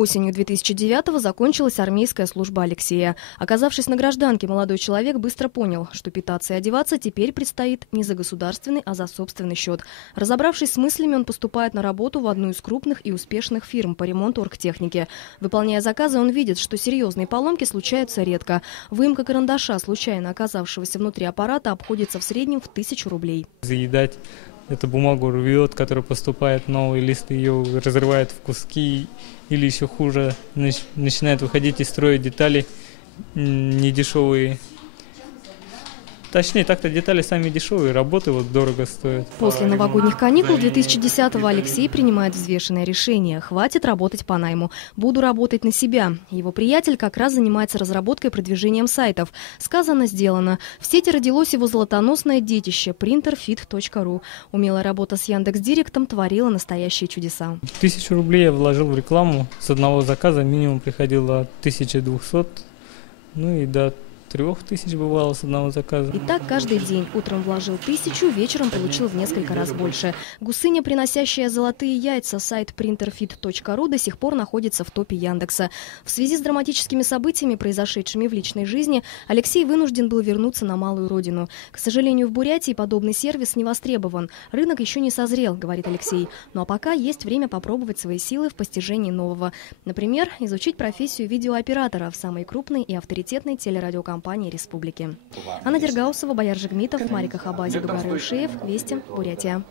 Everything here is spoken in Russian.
Осенью 2009-го закончилась армейская служба Алексея. Оказавшись на гражданке, молодой человек быстро понял, что питаться и одеваться теперь предстоит не за государственный, а за собственный счет. Разобравшись с мыслями, он поступает на работу в одну из крупных и успешных фирм по ремонту оргтехники. Выполняя заказы, он видит, что серьезные поломки случаются редко. Выемка карандаша, случайно оказавшегося внутри аппарата, обходится в среднем в 1000 рублей. Заедать эту бумагу рвет, которая поступает, новый лист ее разрывает в куски, или еще хуже, начинает выходить из строя детали недешевые. Точнее, так-то детали сами дешевые, работы вот дорого стоят. После новогодних каникул 2010-го Алексей принимает взвешенное решение. Хватит работать по найму. Буду работать на себя. Его приятель как раз занимается разработкой и продвижением сайтов. Сказано, сделано. В сети родилось его золотоносное детище – printerfit.ru. Умелая работа с Яндекс.Директом творила настоящие чудеса. 1000 рублей я вложил в рекламу. С одного заказа минимум приходило от 1200, ну и до 3000 бывало с одного заказа. И так каждый день. Утром вложил 1000, вечером получил в несколько раз больше. Гусыня, приносящая золотые яйца, сайт printerfit.ru до сих пор находится в топе Яндекса. В связи с драматическими событиями, произошедшими в личной жизни, Алексей вынужден был вернуться на малую родину. К сожалению, в Бурятии подобный сервис не востребован. Рынок еще не созрел, говорит Алексей. Ну а пока есть время попробовать свои силы в постижении нового. Например, изучить профессию видеооператора в самой крупной и авторитетной телерадиокомпании республики. Анна Дергаусова, Бояр Жигмитов, Марика Хабази, Дугар Ушеев. Вести, Бурятия.